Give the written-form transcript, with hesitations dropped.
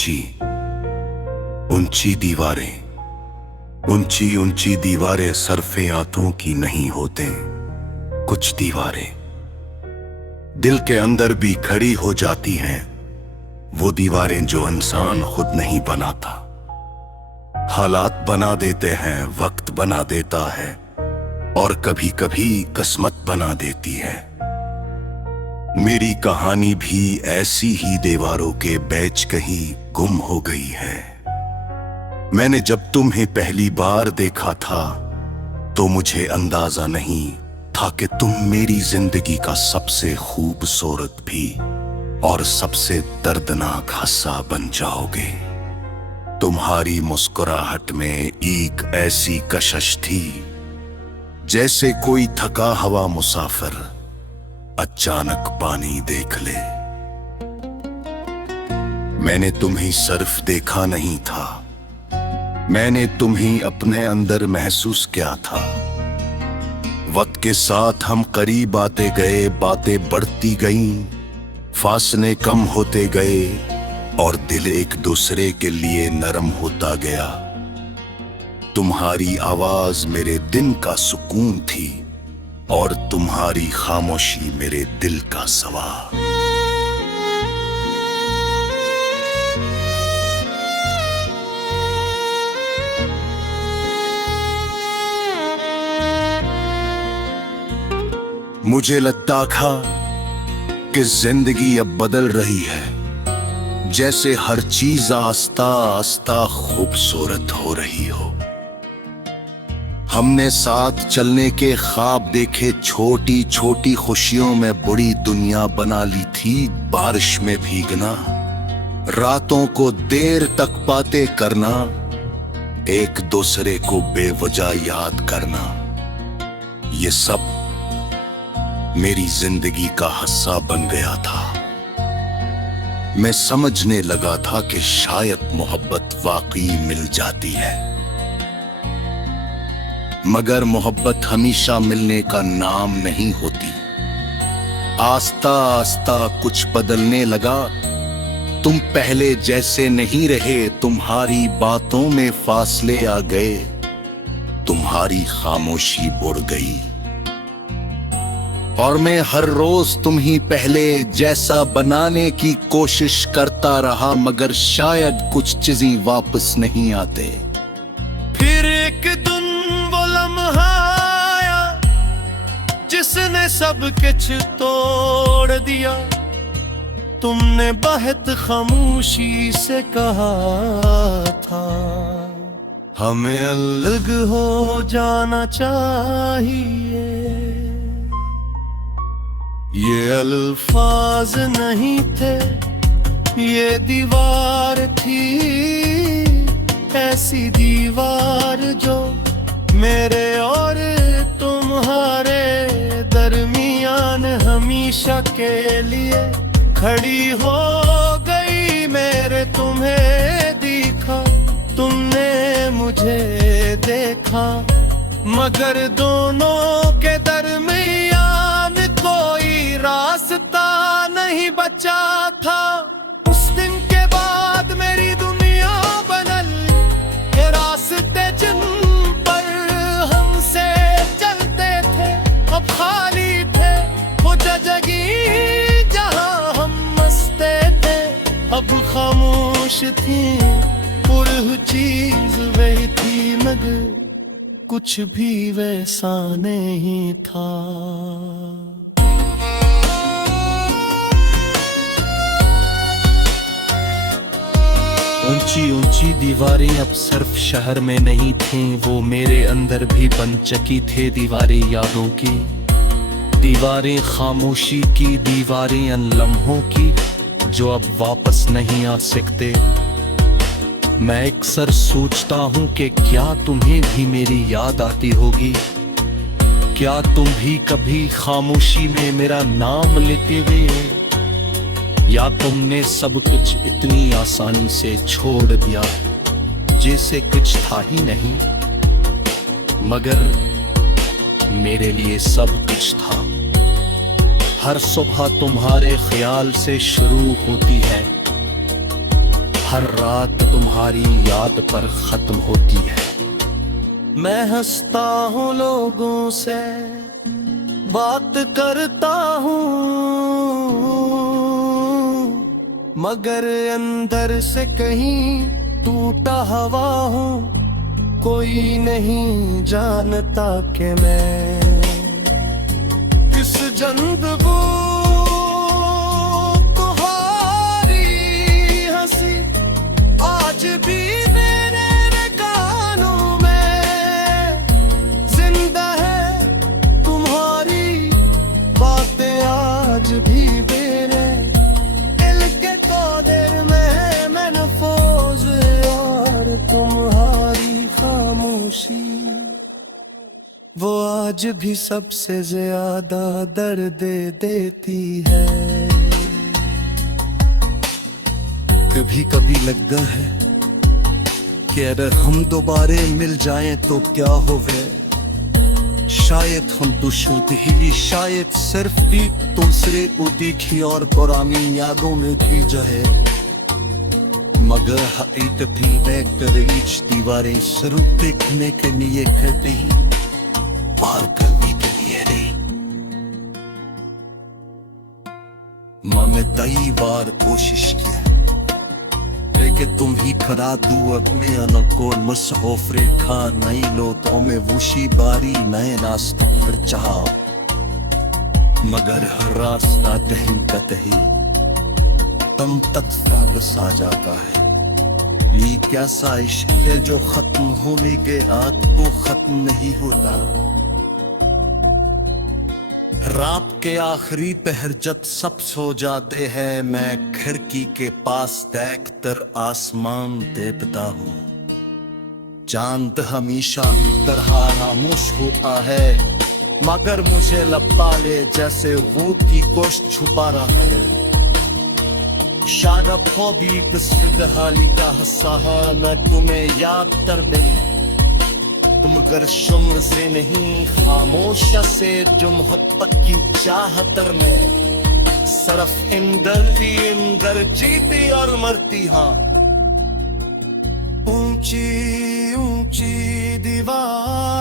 ऊंची ऊंची दीवारें, ऊंची ऊंची दीवारें सरफे आंखों की नहीं होते। कुछ दीवारें दिल के अंदर भी खड़ी हो जाती हैं, वो दीवारें जो इंसान खुद नहीं बनाता। हालात बना देते हैं, वक्त बना देता है, और कभी कभी किस्मत बना देती है। मेरी कहानी भी ऐसी ही दीवारों के बीच कहीं गुम हो गई है। मैंने जब तुम्हें पहली बार देखा था तो मुझे अंदाजा नहीं था कि तुम मेरी जिंदगी का सबसे खूबसूरत भी और सबसे दर्दनाक हिस्सा बन जाओगे। तुम्हारी मुस्कुराहट में एक ऐसी कशिश थी जैसे कोई थका हुआ मुसाफिर अचानक पानी देख ले। मैंने तुम्हें सिर्फ देखा नहीं था, मैंने तुम्हें अपने अंदर महसूस किया था। वक्त के साथ हम करीब आते गए, बातें बढ़ती गईं, फासले कम होते गए और दिल एक दूसरे के लिए नरम होता गया। तुम्हारी आवाज मेरे दिन का सुकून थी और तुम्हारी खामोशी मेरे दिल का सवाल। मुझे लगता था कि जिंदगी अब बदल रही है, जैसे हर चीज आस्ता आस्ता खूबसूरत हो रही हो। हमने साथ चलने के ख्वाब देखे, छोटी छोटी खुशियों में बड़ी दुनिया बना ली थी। बारिश में भीगना, रातों को देर तक बातें करना, एक दूसरे को बेवजह याद करना, ये सब मेरी जिंदगी का हिस्सा बन गया था। मैं समझने लगा था कि शायद मोहब्बत वाकई मिल जाती है, मगर मोहब्बत हमेशा मिलने का नाम नहीं होती। आस्ता आस्ता कुछ बदलने लगा, तुम पहले जैसे नहीं रहे, तुम्हारी बातों में फासले आ गए, तुम्हारी खामोशी बढ़ गई। और मैं हर रोज तुम ही पहले जैसा बनाने की कोशिश करता रहा, मगर शायद कुछ चीजें वापस नहीं आते। फिर एक दिन वो लम्हा आया जिसने सब कुछ तोड़ दिया। तुमने बहुत खामोशी से कहा था, हमें अलग हो जाना चाहिए। ये अल्फाज नहीं थे, ये दीवार थी, ऐसी दीवार जो मेरे और तुम्हारे दरमियान हमेशा के लिए खड़ी हो गई। मेरे तुम्हें देखा, तुमने मुझे देखा, मगर दोनों के दरमियान कोई रास्ता नहीं बचा था। उस दिन के बाद मेरी दुनिया बदल, ये रास्ते जिन पर हमसे चलते थे अब खाली थे। वो जगह जहां हम मस्ते थे अब खामोश थी, पुरह चीज वही थी, मगर कुछ भी वैसा नहीं था। ऊंची ऊंची दीवारें अब सिर्फ शहर में नहीं थीं, वो मेरे अंदर भी बन चुकी थे दीवारें यादों की। दीवारें खामोशी की, दीवारें उन लम्हों की जो अब वापस नहीं आ सकते। मैं अक्सर सोचता हूँ कि क्या तुम्हें भी मेरी याद आती होगी? क्या तुम भी कभी खामोशी में मेरा नाम लेते हुए, या तुमने सब कुछ इतनी आसानी से छोड़ दिया जैसे कुछ था ही नहीं? मगर मेरे लिए सब कुछ था। हर सुबह तुम्हारे ख्याल से शुरू होती है, हर रात तुम्हारी याद पर खत्म होती है। मैं हंसता हूँ लोगों से, बात करता हूँ, मगर अंदर से कहीं टूटा हुआ हूँ। कोई नहीं जानता कि मैं किस जंदबू तुम्हारी हंसी आज भी मेरे कानों में जिंदा है। तुम्हारी बातें आज भी मेरे दिल के तोदर में महफूज, और तुम्हारी खामोशी वो आज भी सबसे ज्यादा दर्द देती है। कभी कभी लगता है कि अगर हम दोबारे मिल जाएं तो क्या होवे। शायद हम दुश्मन ही, शायद सिर्फ भी दूसरे को दिखी और पुरानी यादों में भी जहे। मगर हकीकत भी बेकरीच दीवारें सिर्फ देखने के लिए कहती, पार करने के लिए नहीं। मैंने कई बार कोशिश किया कि तुम ही खड़ा दू अपने अनकोल मुसहोफरे खा नई लो तो में वूशी बारी नए रास्ते पर चाहो। मगर हर रास्ता कहीं कतही तुम तक वापस आ जाता है। ये कैसा इश्क है जो खत्म होने के बाद तो खत्म नहीं होता। रात के आखिरी पहर जब सब सो जाते हैं, मैं खिड़की के पास देखकर आसमान देखता हूँ। चांद हमेशा तरह खामोश होता है, मगर मुझे लगता है जैसे वो की कोशिश छुपा रहा है। शायद भी हाली का हंसा न तुम्हें याद कर दे। तुम अगर शुम्र से नहीं खामोश से जो मोहब्बत की चाहत में सिर्फ इंदर जीती और मरती। हाँ ऊंची ऊंची दीवार